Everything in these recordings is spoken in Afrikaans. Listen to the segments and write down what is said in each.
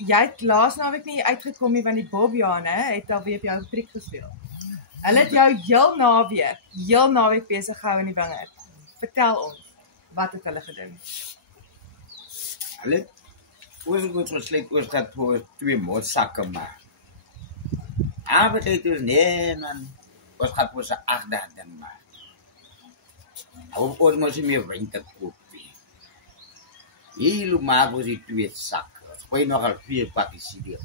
jy het laas naweek nie uitgekom nie want die Bobjane het alweer op jou triek gespeel. Hulle het jou heel naweek besig gehou in die wingerd. Vertel ons, wat het hulle gedoen? Hulle ons goed gesluit oor dat voor 2 motsakke maar. Maar dit is nee man, ons gaat voor 8 dagen maar. Ons moet nie meer wyn te koop nie. Heel maak ons die 2 sakke. Ons gooi nogal 4 pakkies hier.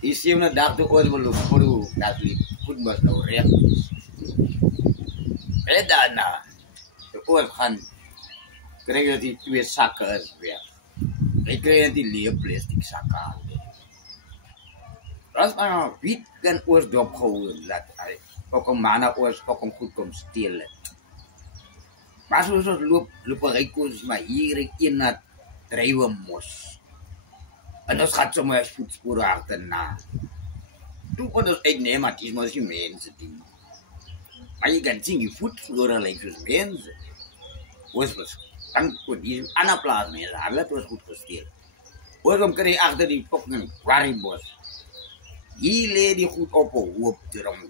Die 7de dag toe ons wil loop, dat die goed was nou reg. En daarna, ons gaan krijg die 2 sakke is weg. Ek krijg die leë plastic sakke aan. Dat maar wit kan ons dopgehou laat hy. Ook om manne ons ook om goed kom steel. Maar soos ons loop rykoos maar hier een na drywe mos. En ons gaat sommer voetspore agterna. Toe kon ons uitneem dat dis mos die mense dien. Maar jy kan sien die voetspore lyk soos mense. Ons was dan kon die ander plaas mense, hulle het ons goed gesteel. Ons om kry agter die fucking waribos. Hier lê die goed op 'n hoop drum.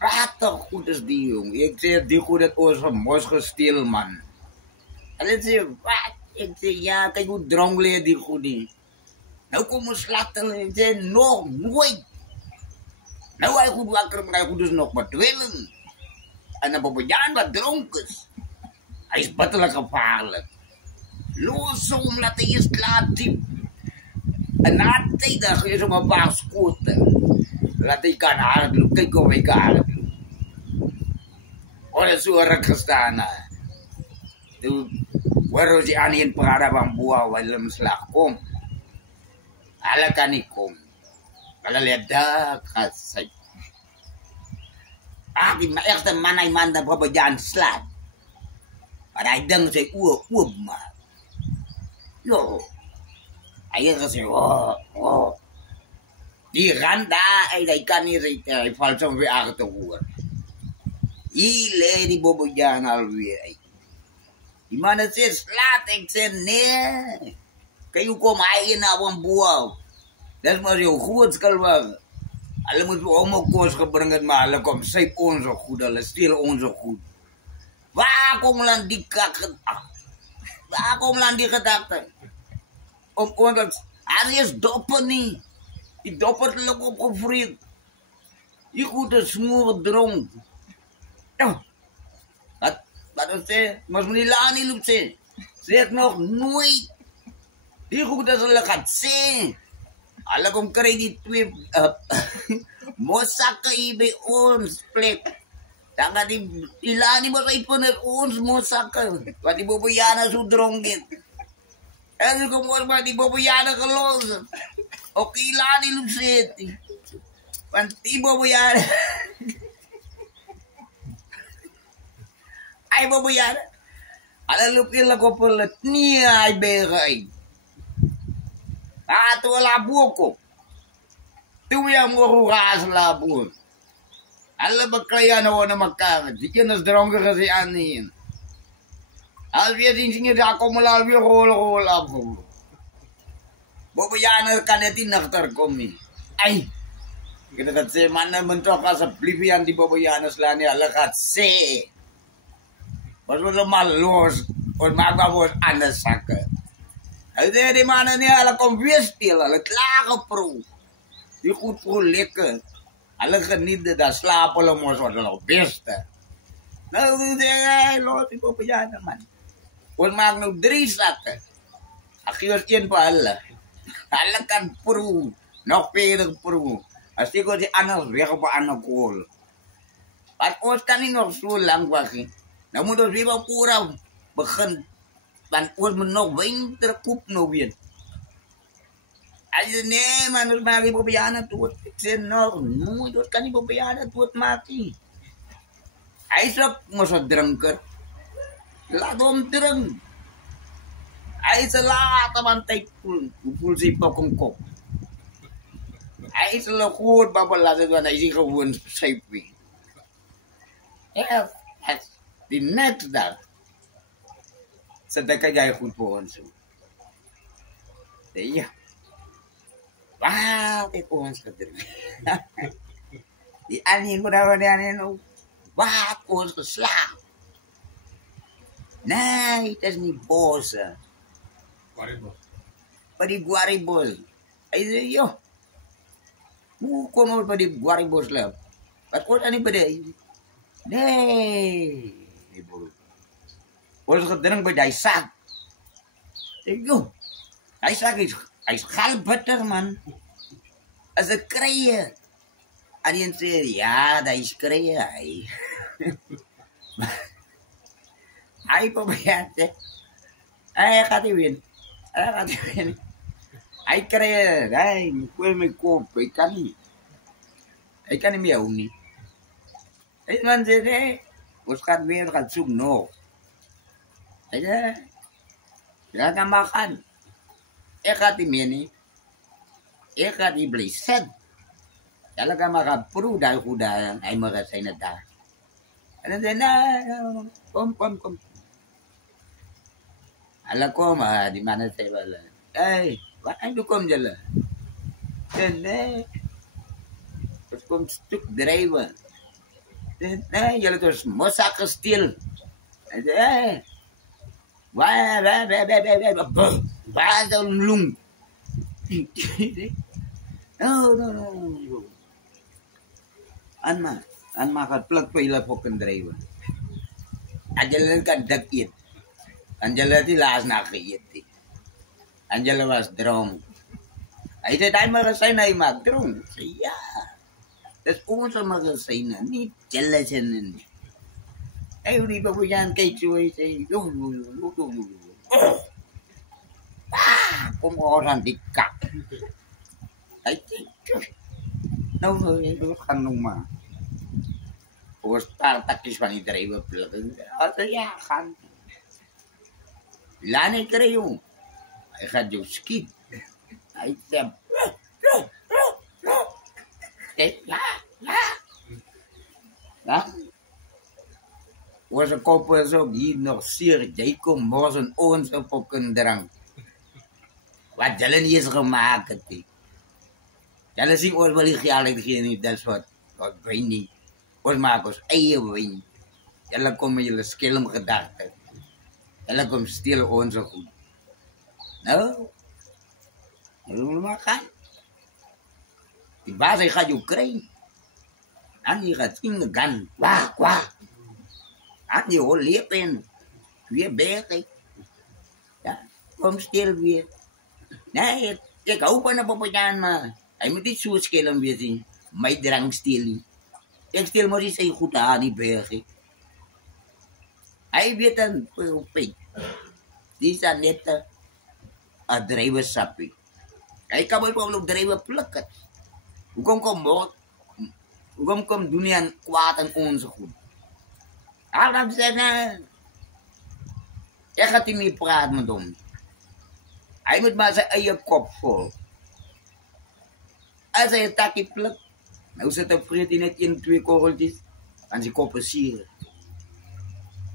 Wat goed is die jong. Ek sê die goed het ons van mos gesteel man. Hulle sê wat? Ek sê ja, kyk hoe dronk lê die goed nie. Nou kom ons laat hulle en sê nog nooit. Nou hy goed wakker, maar hy goed is nog bedwelling. En 'n Bobbejaan wat dronk is. Hy is bitterlik gevaarlik. Los hom laat hy eens klaar diep. En na tyd dan gee hom 'n paar skote. Laat hy kan hardloop, kyk hoe hy kan hardloop. Ons so ruk gestaan. Toe hoor ons die aan een praat van boa wat hulle slag kom. Hulle kan nie kom. Hulle lê daar gesy. Die eerste man hy man dat Bobbejaan slaap. Maar hy dink sy oë oop maar. Jo. Hy het gesê, oh. Die ran daar, hy kan nie ry, hy val so weer agteroor. Hier lê die Bobbejaan alweer uit. Die man het sê, slaat, ek sê, nee. Kyk hoe kom hy in na een boel. Dis maar jou goed skilwag. Hulle moet hom ook kos gebring het, maar hulle kom syp ons so goed, hulle steel ons so goed. Waar kom dan die Waar kom dan die gedagte? Op ons, hy is dopper nie. Die dopper het ook opgevreed. Die goede smoor dronk. Ja. Wat ons sê, mas nie laat nie loop sê. Sê ek nog nooit. Die goede is hulle gaat sê. Hulle kom kry die 2 mosakke hier by ons plek. Dan gaat die laat nie maar uit ons mosakke. Wat die Bobbejaan so dronk het. En dan kom ons maar die Bobbejaan gelos. Ook die laat nie loop sê. Want die Bobbejaan ay Bobbejaan. Hulle loop eerlik op hulle knie hy berg. Toe labuo ko. Toe yang mo raas labuo. Hulle beklei nou na mekaar. Die kinders dronken gesê aan nie. Als we zien daar komen we alweer rol af. Bobbejaan kan net niet achterkomen nie. Ai. Ek het sê man, men toch asseblief aan die Bobbejaan slaan nie. Hulle gaat sê. Ons moet maar los. Ons maak maar ons anders sakke. Hy sê die manne nie, hulle kom weer speel. Hulle klaar geproef. Die goed proef lekker. Hulle geniet dit, dan slaap hulle mos wat hulle beste. Nou sê hy, los die Bobbejaan man. Ons maak nou 3 sakke. Ek gee ons 1 vir hulle. Hulle kan proef. Nog verder proef. As ek ons die anders weg op 'n ander kool. Want ons kan nie nog so lang wag nie. Nou moet ons weer op oor begin. Want ons moet nog winter koop nou weer. Hy sê, nee man, ons maak die Bobbejaan dood. Ek sê, nog nooit, ons kan die Bobbejaan dood maak nie. Hy is ook mos 'n drinker. Laat hom drink. Hy is laat man tyd voel sy pak om kop. Hy is hulle goed babbel laat het, want hy is gewoon sypie. Ja, die next dag. Sit ek jy goed vir ons. Iya. Wah, itu ons kedir. Di ani ko daw di ani no. Wah, ons keslah. Nah, itu ni bos. Padi guari bos. Ayo yo. Kono padi guari bos lah. Pat ani padi. Nee. Ibu. Bos kedirang padi sak. Ayo. Isaac is half better man. As a creëer. En die sê ja, dat is creëer. Hij probeert het. Hij gaat niet winnen. Hij creëert. Hij wil me kopen. Ik kan niet. Ik kan niet meer ook niet. Hij man zegt, hé, we gaan weer gaan zoeken nog. Hij zegt, ja, dan mag gaan. Ik ga die meni. Ik ga die blij. Talaga makapruda ko da ay magasay na ta. And then kom. Ala ko ma di mana sa bala. Ay, bakit do kom jala? Then kom stuk driver. Then jala to mosak steel. Ay. Wah, Bada lung. No. Anma kat plug pa ila poken driver. Anjala kan dakit. Anjala ti las na kiyet. Anjala was drunk. Ay te time magasay na imag drunk. Siya. Tas kung sa magasay na ni jala siya. Ay uli ba ko yan kay Chuy say. Kung orang dikak. Ay, no, itu kan rumah. Postal takis pani driver belakang. Atau ya kan. Lani kerayu. Ay kadyo skid. Ay tem. Ja. Was een koppel zo die nog zeer Jacob Morsen ons op een drang. Wat jalan nie is gemaak het nie. Jalan sing ons wel gehaal het nie, that's what wyn nie. Ons maak ons eie wyn. Jalan kom met julle skelm gedagte. Jalan kom steel ons so goed. Nou, jy maak. Die baas hy gaan jou kry. En jy gaat sien gaan. Wah. En jy hoor lepen. Weer berg. Ja, kom steel weer. Nee, ik hou van een poppetaan, maar hij moet niet zo schelen weer zien. Mijn drang stelen. Ik stel maar eens goed aan die bergen. Hij weet dan, die is dan net een drijversappie. Hij kan wel op drijver plukken. Hoe kom dunia kwaad en onze goed? Hij gaat zeggen, ik ga niet meer praten met hem. Hij moet maar zijn eigen kop vol. Als hij een takje plukt, nou zit hij vreet net in 2 korreltjes en zijn kop is hier.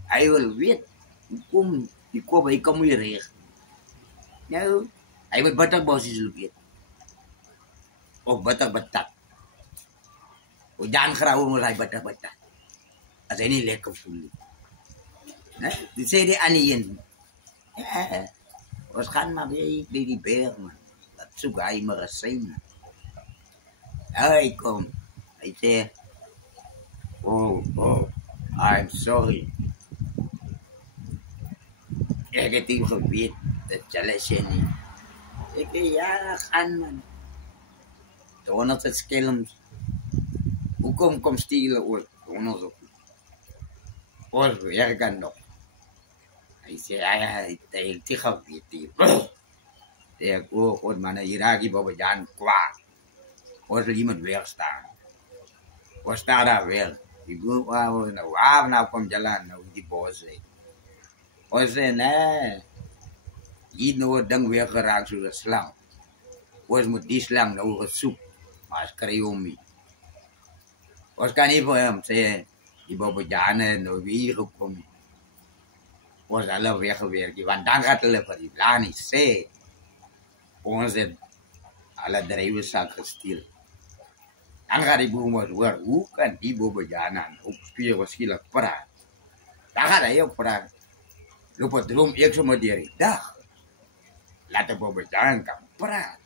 Hij wil weten, hoe kom die kop, hij kan weer recht. Nou, hij moet batterbosjes lopen. Of batak. Of dan grauwen moet hij batak. Als hij niet lekker voelt. Die zei die aan die in. Ja. Was gaan maar weer bij die beer, man. Dat zoek hij maar eens zijn. Hij komt. Hij zegt, oh, I'm sorry. Ik heb hem geweten, dat jalesje niet. Ik zeg, ja, gaan man. Toen had het skillums. Hoe kom stelen ooit? Toen was het. Was werken nog. Hij zei, hij heeft zich geweten. Hij kon maar naar Iraki boven kwaad. Was er iemand weerstaan. Was daar wel. Die boer waar nou komt jalan, nou die bos. Was er, nee. Niet nooit ding weer geraakt zoals een slang. Was moet die slang nou gezoekt. Maar als kreomi. Was kan niet voor hem zeggen. Die boven nou weer gekomen. Was alle weggewerkt. Want dan gaat hulle vir die plan nie sê. Ons het alle drijvenzaak gestild. Dan gaat die boom hoor, hoe kan die Bobbejaan op spier waarschijnlijk praten? Dan gaat hij ook praten. Loop het droom, ik zo maar die dag. Laat de Bobbejaan kan praten.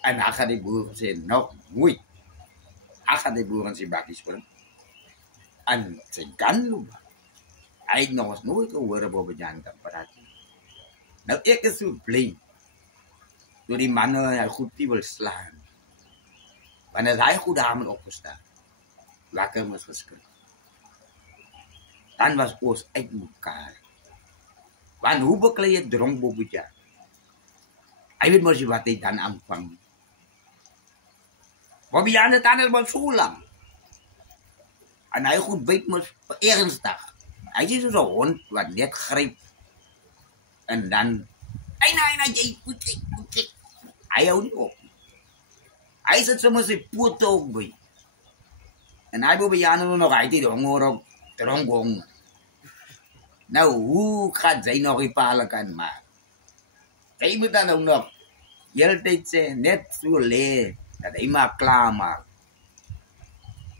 En dan gaat die boer zeggen, nog moeite. Dan gaat die boer zijn bakjes springen. En zijn kan lopen. Hij heeft nog eens nooit gehoord Bobbejaan kan praten. Nou, ik is zo blij. Door die mannen goed die wil slaan. Wanneer hij goed hamer opgestaan. Wakker was geschud. Dan was ons uit elkaar. Want hoe beklei je dronk Bobbejaan? Hij weet maar wat hij dan aanvangt. Bobbejaan het anders maar zo lang. En hij goed weet maar ernstig. Hij is zo'n hond wat net grijpt. En dan... Hij houdt niet op. Hij zit soms zijn poot ook bij. En hij Bobbejaan nog uit die honger op dronk. Nou, hoe gaat zij nog die palen kan maken? Zij moet dan ook nog de hele tijd zijn, net zo leeg, dat hij maar klaar maakt.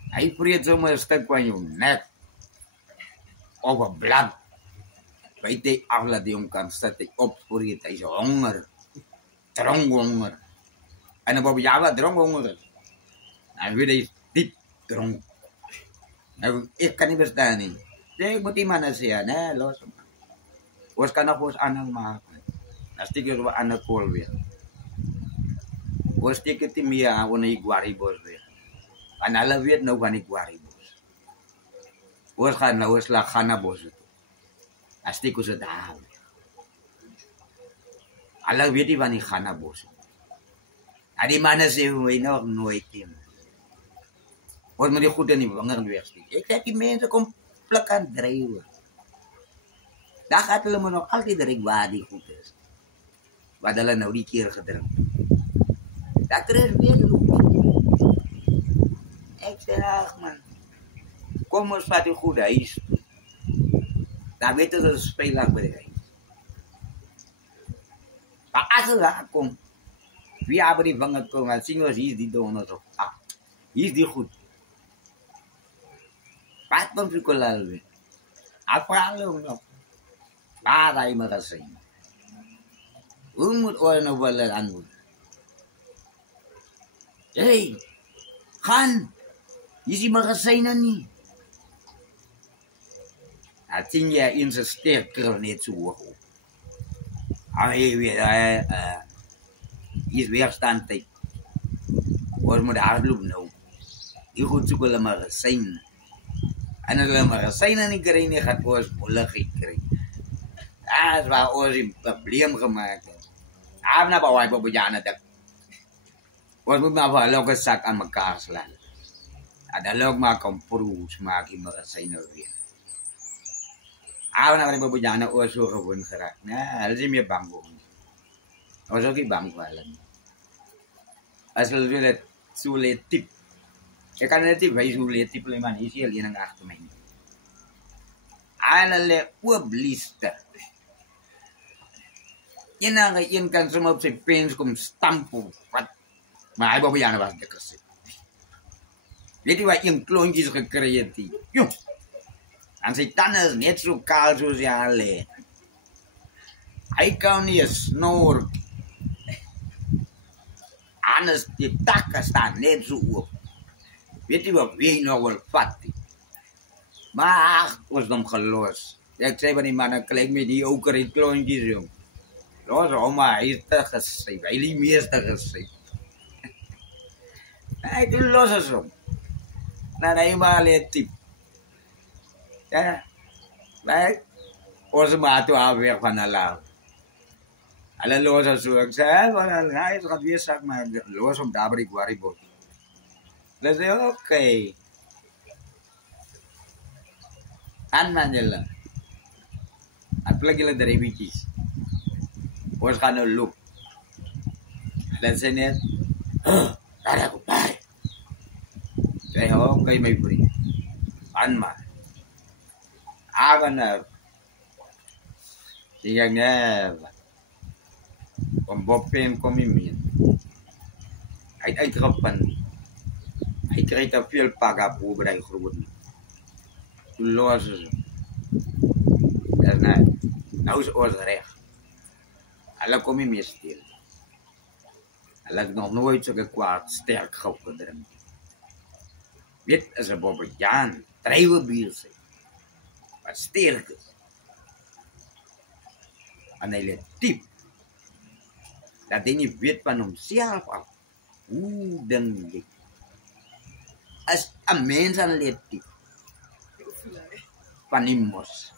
Hij vreet zomaar een stuk van je nek. Of een blad. Weet hij af dat hij hem kan zetten, opvreet. Hij is honger. Dronkhonger. En dan Bobbejaan wat dronkhonger is. Dan weet hij diep dronk. Nou, ik kan niet bestaan niet. Ik moet die mannen zeggen, nee, los hem. Ons kan nog ons ander maken. Dan steken we aan de kool weer. Ons steken die meer aan wanneer ik Guaribos weer. En alle weet nou van ik Guaribos. Ons gaan nou eens gaan naar bos toe. Dan steken ze daar weer. Alle weet die van ik gaan naar bos. En die mannen zeggen we nog nooit in. Ons moet die goed in die wanger wegsteken. Ik zeg die mensen kom pluk aan drijven. Dan gaat hulle me nog altijd drinken waar die goed is. Wat hulle nou die keer gedronken. Dat er is weer loop. Ik zeg, ach man. Kom eens wat een goed huis. Dan weten ze een speelak bij de huis. Maar als ze daar komt. Wie hebben die vanger komen. Dan zien we hier is die donor zo. Ah, hier is die goed. Wat komt die kolal weer? Afhalen nog. Waar hij me gezien. Hoe moet oor nou wel aan doen? Hey, gaan. Je ziet me gezien niet. Dat zien je in zijn sterker niet zo hoog. Hij weer, is weerstand tijd. Oor moet hardlopen nou. Je goed zoeken hulle maar gezien. En als hulle maar gezien en ik erin gaat ons moeilijk krijgen. Dat is waar ons een probleem gemaakt heeft. Daar hebben we Bobbejaan dat. Ons moet maar wel ook een zak aan elkaar slaan. En dan ook maar kan proeven maken maar zijn er weer. Daar hebben we Bobbejaan ook zo gewoon geraakt. Nee, dat is meer bang voor ons. Dat is ook niet bang voor hen. Als we willen zo leed tip. Ik kan net niet wijzen hoe leed tip man is hier alleen achter mij. Alle oorblisten. Je kan soms op zijn pens komen stampen. Maar hij Bobbejaan was lekker zit. Weet je wat je een kloontjes gecreëerd heeft? Jo. En zijn tanden is net zo kaal zoals je alleen. Hij kan niet snoren. Anders die takken staan net zo op. Weet je wat wie nog wel vat? Maar ach, was hem gelost. Ik zei van die mannen, kijk met die ook erin kloontjes, jong. Los, oma, hij is te gezegd. Hij is meer te gezegd. Hij doet los als hem. Nou, hij maar alleen tip. Ja, wij, onze maat waren weer van de laag. Alle los als zo. Ik zei, hij gaat weer zak, maar los om daar bij die Guaribos. Dan zei ik, oké. Aan Manila. At plug jullie er eventjes. Ons gaan nou loop. Dan zei net, daar heb ik bij. Zei, oké, mijn vriend. Aan maar. Agen er. Zeg ik, nee. Om Bopen kom nie meer. Hy het uitgepan. Hy kry te veel paga voor by die groot. Toe los is hom. Dis nou is ons reg. Hulle kom nie meer stil. Hulle het nog nooit so kwaad sterk gou gedrink. Dit is 'n Bobbejaan, drywerbier sê. Wat sterk is. En hy let diep. Dat hy nie weet van homself af. Hoe ding dit? As 'n mens aan let diep. Van die mos.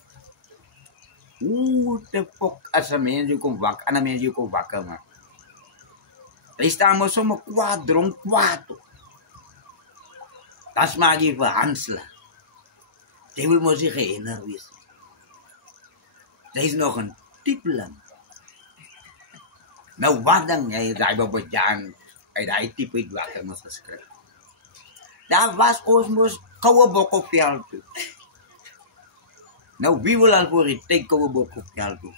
Hoe te fok as 'n mens jy kom wak, ander mens jy kom wakker maak. Hy staan mos sommer kwaad dronk kwaad. Das maak jy vir Hansla. Jy wil mos nie gehinderd wees. Jy is nog een typeling. Nou wat dan, hy daai Bobbejaan, hy daai type het wakker mos geskryf. Daar was ons mos koue bok op veld toe. Nou wie wil al voor die tyd koue bok op veld toe?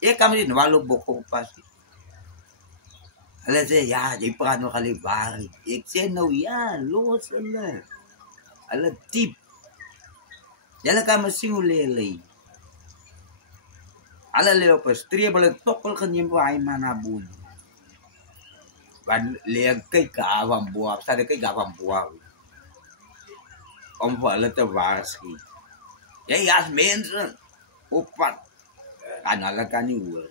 Ek kan nie nou al bok op pas. Hulle sê, ja, jy praat nog al die waarheid. Ek sê nou, ja, los hulle. Hulle diep. Julle kan my sien hoe lê. Hulle lê op 'n streep, hulle tokkel geneem vir hy man na boon. Want lê kyk af van bo af, staat kyk af van bo af. Om vir hulle te waarsku. Jy as mense op pad, en hulle kan nie hoor.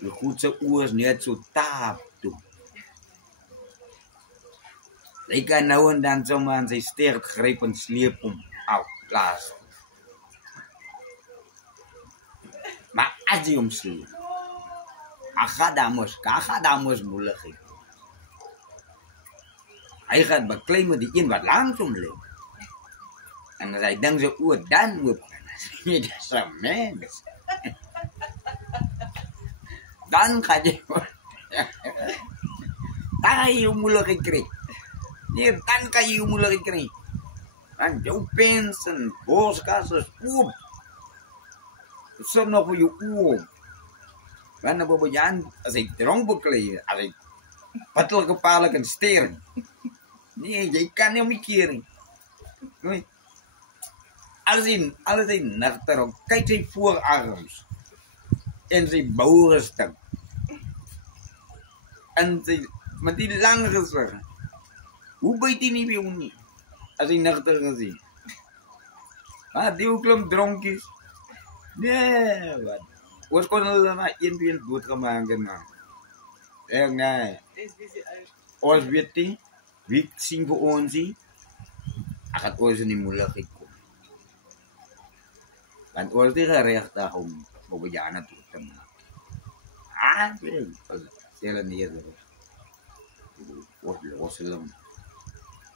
Die goedse oors net so taap toe. Hy kan nou en dan sommer aan sy sterk gryp en sleep hom af plaas. Maar as jy hom sleep, Aga damos moeilikheid. Hy gaan beklei met die een wat langs hom lê. En as hy dink sy oor dan oop gaan, dit is 'n mens. Dan kan jy dan jy moeilikheid kry. Nee, dan kan jy moeilikheid kry. Dan jou pens en boskasse oop. Dit nog vir jou oop. Wanneer Bobbejaan, as hy dronk beklei, as hy patel gevaarlik en sterk. Nee, jy kan nie om die keer nie. Alles hy nagter op, kyk sy voorarms. En sy bouresting. En sy, met die lang gesig. Hoe byt hy nie by hom nie? As hy nagter gesien. Maar die klomp dronkies. Nee, wat? Ons kon hulle maar een been doodgemaak en maar. Nee. Ons weet nie, wie sien vir ons nie. Ek gaan ons in die moeilikheid kom. Want ons die geregtig om Bobbejaan toe te maak. Sê hulle neer.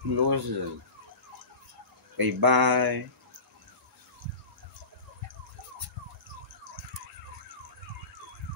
Los hulle. Okay, bye.